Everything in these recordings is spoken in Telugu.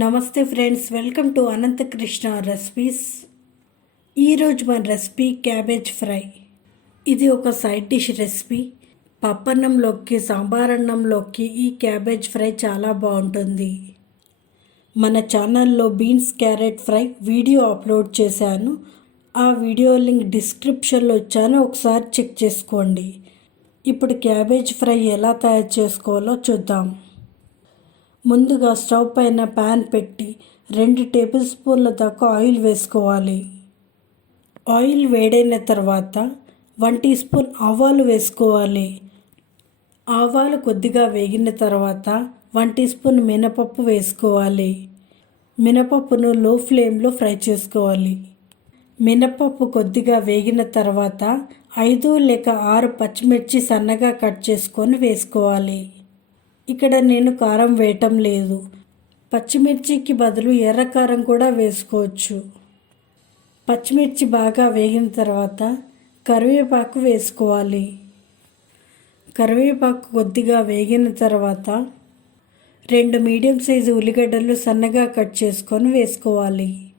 నమస్తే friends welcome to Anantakrishna recipes. ఈరోజు మన రెసిపీ క్యాబేజ్ ఫ్రై. ఇది ఒక సైడ్ డిష్ రెసిపీ. పప్పన్నంలోకి సాంబార్ అన్నంలోకి ఈ క్యాబేజ్ ఫ్రై చాలా బాగుంటుంది. మన ఛానల్లో beans carrot fry video upload చేశాను. ఆ వీడియో లింక్ డిస్క్రిప్షన్లో ఇచ్చాను ఒకసారి చెక్ చేసుకోండి. ఇప్పుడు క్యాబేజ్ ఫ్రై ఎలా తయారు చేసుకోవాలో చూద్దాం. ముందుగా స్టవ్ పైన ప్యాన్ పెట్టి రెండు టేబుల్ స్పూన్ల దాకా ఆయిల్ వేసుకోవాలి. ఆయిల్ వేడైన తర్వాత వన్ టీ స్పూన్ ఆవాలు వేసుకోవాలి. ఆవాలు కొద్దిగా వేగిన తర్వాత వన్ టీ స్పూన్ మినపప్పు వేసుకోవాలి. మినపప్పును లో ఫ్లేమ్లో ఫ్రై చేసుకోవాలి. మినపప్పు కొద్దిగా వేగిన తర్వాత ఐదు లేక ఆరు పచ్చిమిర్చి సన్నగా కట్ చేసుకొని వేసుకోవాలి. ఇక్కడ నేను కారం వేయటం లేదు. పచ్చిమిర్చికి బదులు ఎర్ర కారం కూడా వేసుకోవచ్చు. పచ్చిమిర్చి బాగా వేగిన తర్వాత కరివేపాకు వేసుకోవాలి. కరివేపాకు కొద్దిగా వేగిన తర్వాత రెండు మీడియం సైజు ఉల్లిగడ్డలు సన్నగా కట్ చేసుకొని వేసుకోవాలి.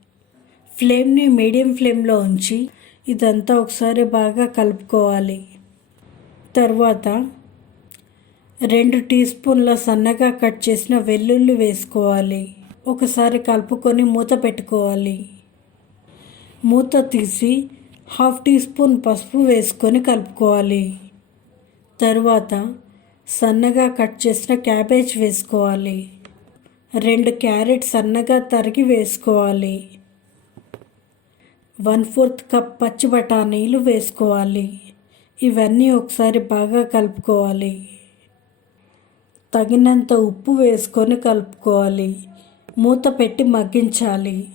ఫ్లేమ్ని మీడియం ఫ్లేమ్లో ఉంచి ఇదంతా ఒకసారి బాగా కలుపుకోవాలి. తర్వాత రెండు టీ స్పూన్ల సన్నగా కట్ చేసిన వెల్లుల్లి వేసుకోవాలి. ఒకసారి కలుపుకొని మూత పెట్టుకోవాలి. మూత తీసి హాఫ్ టీ స్పూన్ పసుపు వేసుకొని కలుపుకోవాలి. తరువాత సన్నగా కట్ చేసిన క్యాబేజ్ వేసుకోవాలి. రెండు క్యారెట్ సన్నగా తరిగి వేసుకోవాలి. వన్ ఫోర్త్ కప్ పచ్చి బఠానీలు వేసుకోవాలి. ఇవన్నీ ఒకసారి బాగా కలుపుకోవాలి. తగినంత ఉప్పు వేసుకొని కలుపుకోవాలి. మూత పెట్టి మగ్గించాలి.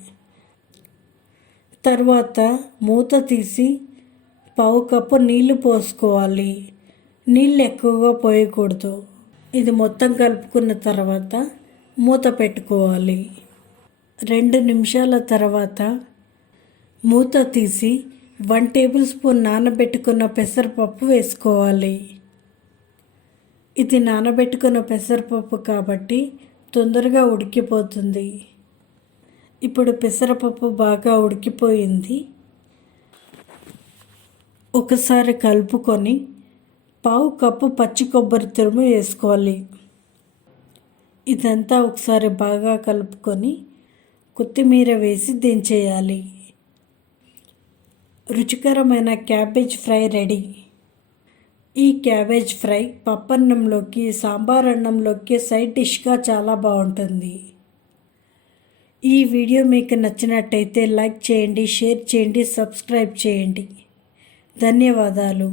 తర్వాత మూత తీసి పావు కప్పు నీళ్ళు పోసుకోవాలి. నీళ్ళు ఎక్కువగా పోయకూడదు. ఇది మొత్తం కలుపుకున్న తర్వాత మూత పెట్టుకోవాలి. రెండు నిమిషాల తర్వాత మూత తీసి వన్ టేబుల్ స్పూన్ నానబెట్టుకున్న పెసరపప్పు వేసుకోవాలి. ఇది నానబెట్టుకున్న పెసరపప్పు కాబట్టి తొందరగా ఉడికిపోతుంది. ఇప్పుడు పెసరపప్పు బాగా ఉడికిపోయింది. ఒకసారి కలుపుకొని పావు కప్పు పచ్చి కొబ్బరి తురుము వేసుకోవాలి. ఇదంతా ఒకసారి బాగా కలుపుకొని కొత్తిమీర వేసి దించేయాలి. రుచికరమైన క్యాబేజ్ ఫ్రై రెడీ. ఈ క్యాబేజ్ ఫ్రై పప్పన్నంలోకి సాంబార్ అన్నంలోకి సైడ్ డిష్గా చాలా బాగుంటుంది. ఈ వీడియో మీకు నచ్చినట్టయితే లైక్ చేయండి షేర్ చేయండి సబ్స్క్రైబ్ చేయండి. ధన్యవాదాలు.